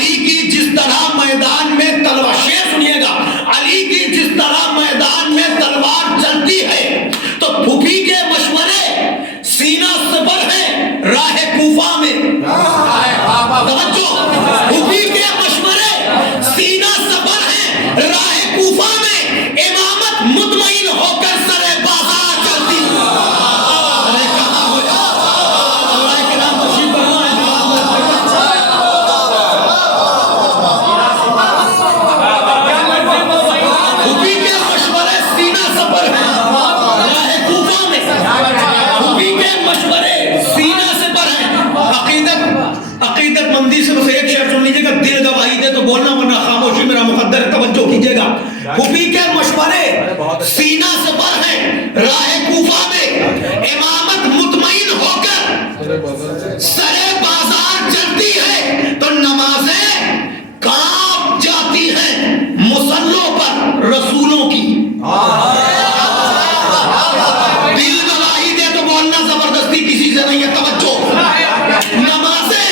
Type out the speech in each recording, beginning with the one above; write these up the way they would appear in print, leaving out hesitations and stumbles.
अली की जिस तरह मैदान में तलवार, शेर सुनिएगा, अली की जिस तरह मैदान में तलवार चलती है तो फूफी के मशवरे सीना सबर है राह कूफा में। फूफी के मशवरे सीना सबर है राह कूफा में, इमामत मुतमईन होकर सरे बाजार चलती। अरे कहाँ हो अल्लाह के नाम तशरीफ फूफी के मशवरे सीना सबर है राह कूफा में, फूफी के मशवरे सीना सबर है। अकीदतमंदी से बस एक शेर सुन लीजिएगा, दिल गवाही दे तो बोलना वरना खामोशी मेरा मुकद्दर, तवज्जो कीजिएगा। फूफी के मशवरे सीना से पर है राह कूफा में, इमामत मुतमईन होकर सरे बाजार चलती है तो नमाजें कांप जाती हैं मुसल्लों पर रसूलों की। दिल गवाही दे तो बोलना, जबरदस्ती किसी से नहीं है, तवज्जो। नमाजें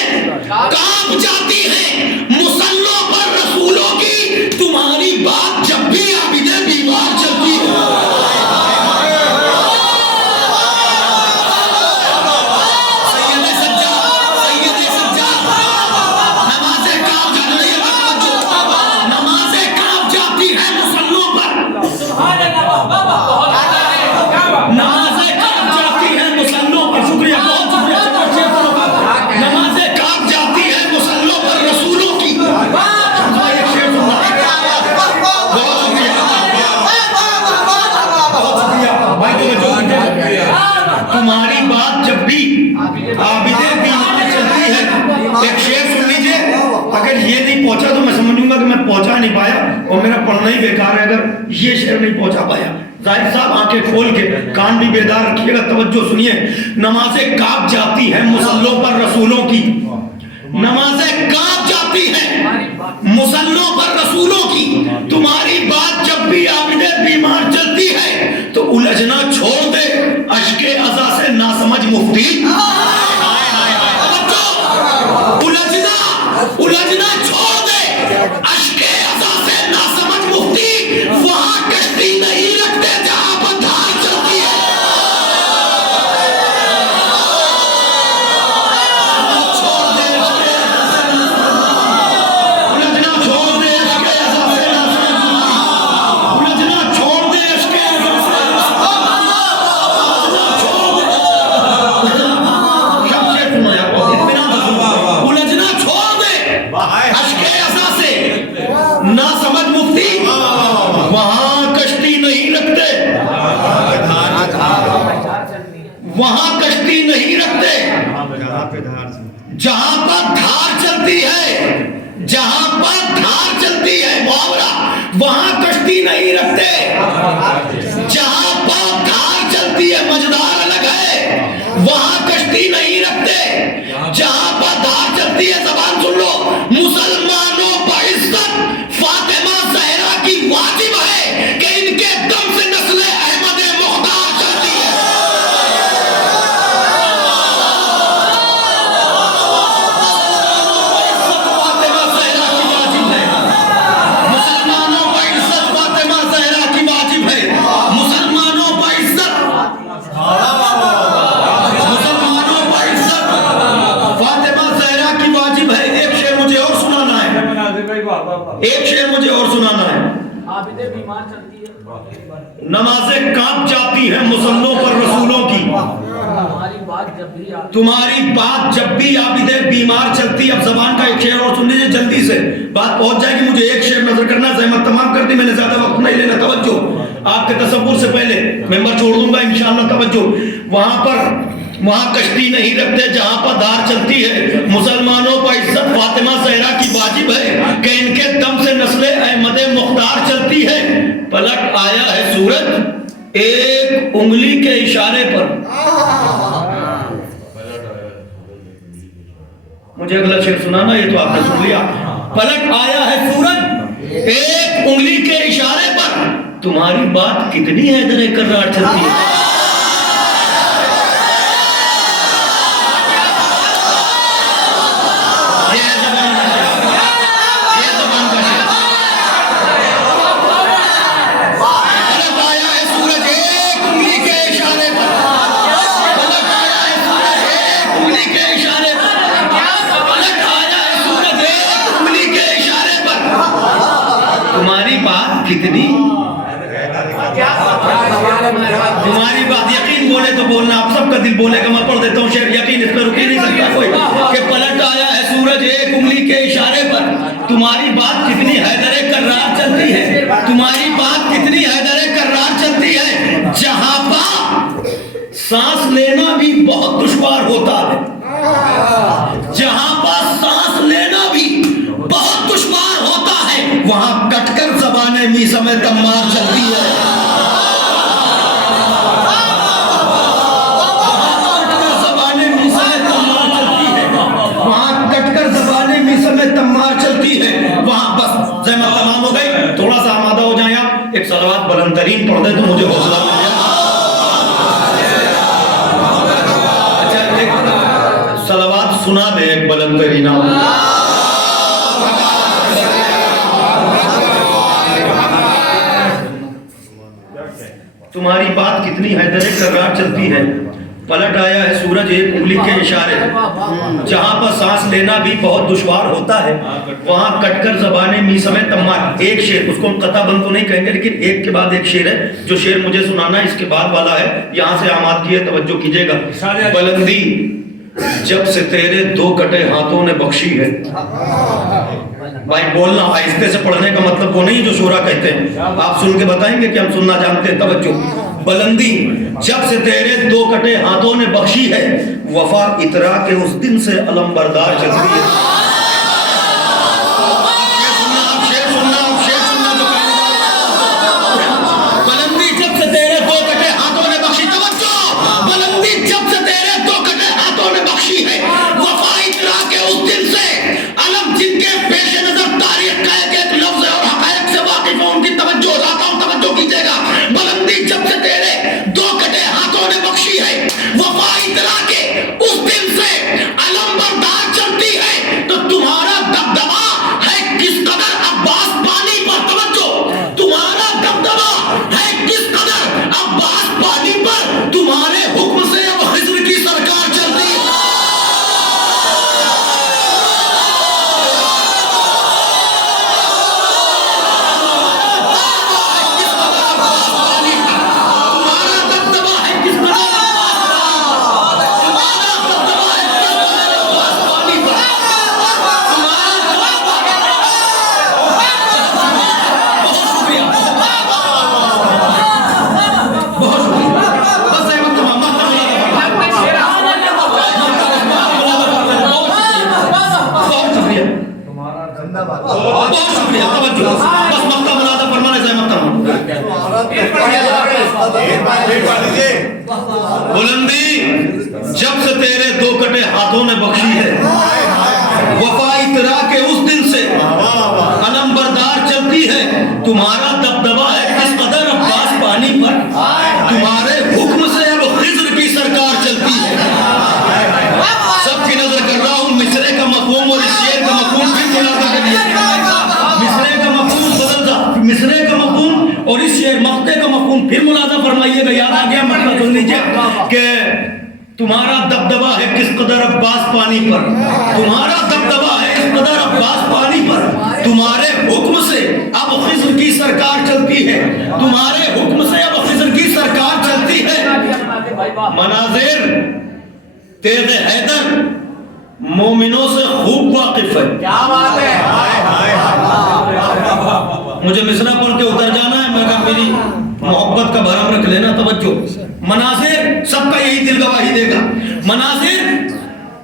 कांप जाती हैं मुसल्लों पर रसूलों की, तुम्हारी बात जब भी आबिदे बीमार चलती है। सैयदे सज्जाद नमाजें कांप जाती है, नमाजें कांप जाती है मुसल्लों पर, नमाजें कांप जाती है मुसल्लों पर। शुक्रिया, बहुत शुक्रिया। नमाजें कांप जाती है मुसल्लों पर रसूलों की। तुम्हारी बात जब भी आबिदे बीमार चलती है, एक शेर सुन लीजिए। अगर ये नहीं पहुंचा तो मैं समझूंगा कि मैं पहुंचा नहीं पाया और मेरा पढ़ना ही बेकार है, अगर ये शेर नहीं पहुंचा पाया। जाहिर साहब आंखें खोल के कान भी बेदार रखिएगा, तवज्जो सुनिए। नमाजें कांप जाती हैं मुसल्लों पर रसूलों की, नमाजें कांप जाती हैं मुसल्लों पर रसूलों की, तुम्हारी बात जब भी आबिदे बीमार चलती है तो उलझना छोड़ दे अश्के अज़ा से नासमझ मुफ्ती। उलझना छोड़ दे अश्के अज़ा से नासमझ मुफ्ती, वहां कश्ती नहीं रखते जहां पर धार चलती है। ना समझ मुफ्ती, वहां कश्ती नहीं रखते, वहां कश्ती नहीं रखते जहां पर धार चलती है, जहां पर धार चलती है मुहावरा, वहां कश्ती नहीं रखते। जहां पर धार चलती है मजदार अलग है, वहां कश्ती नहीं रखते। जहां पर धार चलती है, जबान सुन लो, मुसलमानों पर इज्जत फातिमा ज़हरा की वाजिब है कि इनके दम से नस्ल अहमद मुख्तार चलती है। फातिमा ज़हरा की वाजिब है, मुसलमानों पर इज्जत फातिमा ज़हरा की वाजिब है, मुसलमानों पर इज्जत, मुसलमानों पर इज्जत फातिमा ज़हरा की वाजिब है। एक शेर मुझे और सुनाना है, एक शेर मुझे और सुनाना है। आबिदे बीमार चलती है, नमाजें कांप जाती हैं मुसल्लों पर रसूलों की, तुम्हारी बात जब भी आबिदे बीमार चलती। अब जबान का एक शेर और सुन लीजिए, जल्दी से बात पहुंच जाएगी। मुझे एक शेर नजर करना, ज़हमत तमाम कर दी मैंने, ज्यादा वक्त नहीं लेना, तवज्जो। आपके तसव्वुर से पहले मेंबर छोड़ दूंगा इंशाअल्लाह, तवज्जो। वहां कश्ती नहीं रखते जहां पर धार चलती है, मुसलमानों पर इज्जत फातिमा ज़हरा की वाजिब है कि इनके दम से नस्ले अहमद मुख्तार चलती है। पलट आया है सूरज एक उंगली के इशारे पर। मुझे अगला शेर सुनाना, ये तो आपने सुन लिया। पलट आया है सूरज एक उंगली के इशारे पर, तुम्हारी बात कितनी है दरे कर्रार चलती है। कितनी, तुम्हारी बात यकीन बोले तो बोलना, आप सबका दिल बोलेगा। मैं पढ़ देता हूँ शेर, यकीन इस पर रुक ही नहीं सकता कोई। कि पलट आया है सूरज एक उंगली के इशारे पर, तुम्हारी बात कितनी हैदरे कर्रार चलती है, तुम्हारी बात कितनी हैदरे कर्रार चलती है। जहां पर सांस लेना भी बहुत दुश्वार होता है, जहां पर सांस लेना भी बहुत दुश्वार होता है, वहां कटकर ज़बाने मीसा में तम्मार चलती है। तम्मार चलती है वहां। बस जहमत तमाम हो गई, थोड़ा सा आमादा हो जाए आप, एक सलवात बुलंद तरीन पढ़ दे तो मुझे हौसला मिल जाए। अच्छा एक सलवात सुना दे एक बुलंद तरीन। तुम्हारी बात कितनी हैदरे कर्रार चलती है, पलट आया है सूरज एक उंगली के इशारे, जहां पर सांस लेना भी बहुत दुश्वार होता है, वहां कटकर ज़बाने मीसा में तम्मार। एक शेर, उसको हम कथाबंद तो नहीं कहेंगे, लेकिन एक के बाद एक शेर है। जो शेर मुझे सुनाना है इसके बाद वाला है, यहां से आमादगी है, तवज्जो कीजिएगा। बुलंदी जब से तेरे दो कटे हाथों ने बख्शी है। भाई बोलना आहिस्ते से पढ़ने का मतलब वो नहीं जो शोरा कहते हैं, आप सुन के बताएंगे कि हम सुनना जानते हैं। तवज्जो, बुलंदी जब से तेरे दो कटे हाथों ने बख्शी है, वफा इतरा के उस दिन से अलम बरदार चलती है। बुलंदी जब से तेरे दो कटे हाथों ने बख्शी, तवज्जो, बुलंदी जब से तेरे दो कटे हाथों ने बख्शी है, वफा इतरा के उस दिन से अलम जिनके पेश नजर तारीख का एक लफ्ज और हकायक से वाकिफ हो, उनकी तवज्जो लाता हूं, तवज्जो कीजिएगा। बुलंदी जब से तेरे दो कटे हाथों ने बख्शी है, वफा इतरा के उस दिन से अलम बरदार चलती है। तो तुम्हारा दबदबा है किस कदर अब्बास पानी पर, तवज्जो, तुम्हारा दबदबा है किस कदर अब्बास पानी पर, तुम्हारे हुक्म से अब हिज्र की सरकार चलती है। बुलंदी जब से तेरे दो कटे हाथों ने बख्शी है, वफा इतरा के उस दिन से अलम बरदार चलती है। तुम्हारा दबदबा है किस कदर अब्बास पानी पर, तुम्हारे हुक्म से अब खिज्र की सरकार चलती है। सबकी नजर कर रहा हूं, मिसरे का मफहूम और इस शेर का मफहूम फिर मुलाजा करिए। मिसरे का मफहूम बदल जा, मिसरे का मफहूम और इस शेर मक्ते का मफहूम फिर मुलाजा फरमाइएगा। याद आ गया मतलब सुन लीजिए कि तुम्हारा दबदबा है किस कदर अब्बास पानी पर, तुम्हारा दबदबा है इस कदर अब्बास पानी पर, तुम्हारे हुक्म से अब खिज्र की सरकार चलती है, तुम्हारे हुक्म से अब खिज्र की सरकार चलती है। मनाजिर तेरे हैदर मोमिनों से खूब वाकिफ है। क्या बात है, मुझे मिसरा पढ़ के उतर जाना है, मगर मेरी मोहब्बत का भरम रख लेना। तवज्जो, मनाजिर सबका यही दिल गवाही देगा। मनाजिर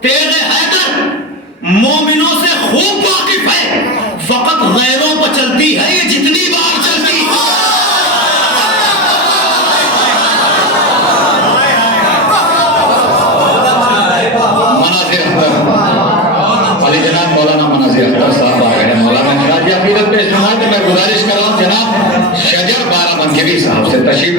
तेरे हैदर मोमिनों से खूब वाकिफ है, फकत गैरों पर चलती है ये जितनी